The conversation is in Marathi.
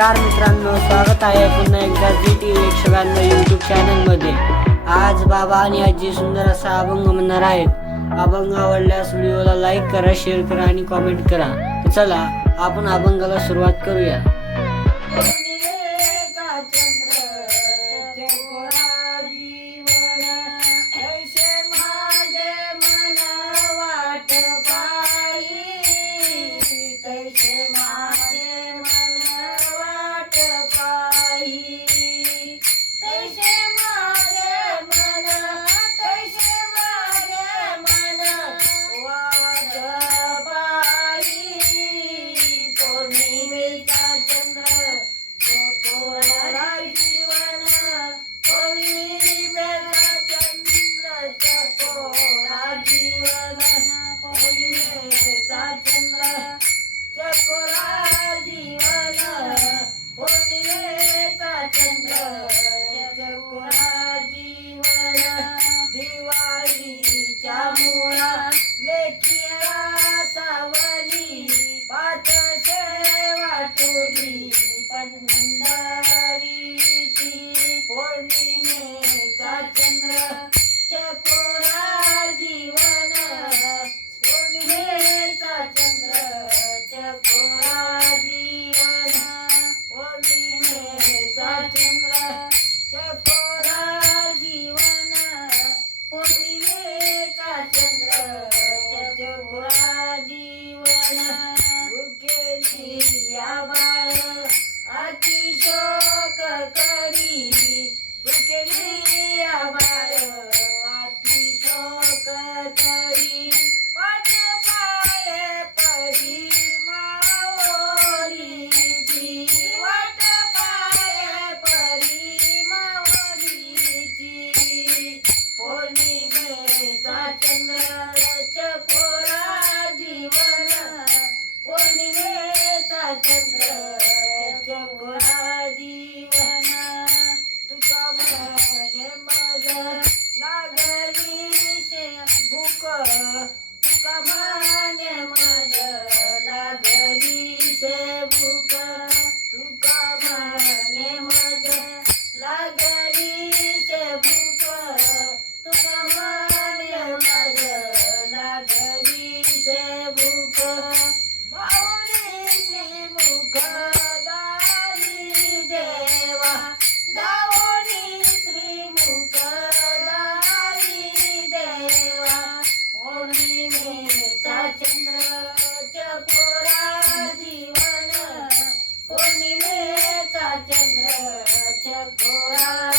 नमस्कार मित्रांनो स्वागत आहे पुन्हा एकदा जी टी व्ही एकशे ब्याण्णव यूट्यूब चॅनलमध्ये आज बाबा आणि आजी सुंदर असा अभंग म्हणणार आहेत. अभंग आवडल्यास व्हिडिओला लाईक करा शेअर करा आणि कॉमेंट करा. चला आपण अभंगाला सुरुवात करूया. पंढरीची पौर्णिमेचा चंद्र चकोरा जीवन. पौर्णिमेचा चंद्र चकोरा जीवन. पौर्णिमेचा चंद्र चकोरा जीवन. पौर्णिमेचा चंद्र चकोरा जीवन. કેરી કેરી આવાળ तुका म्हणे चकोरा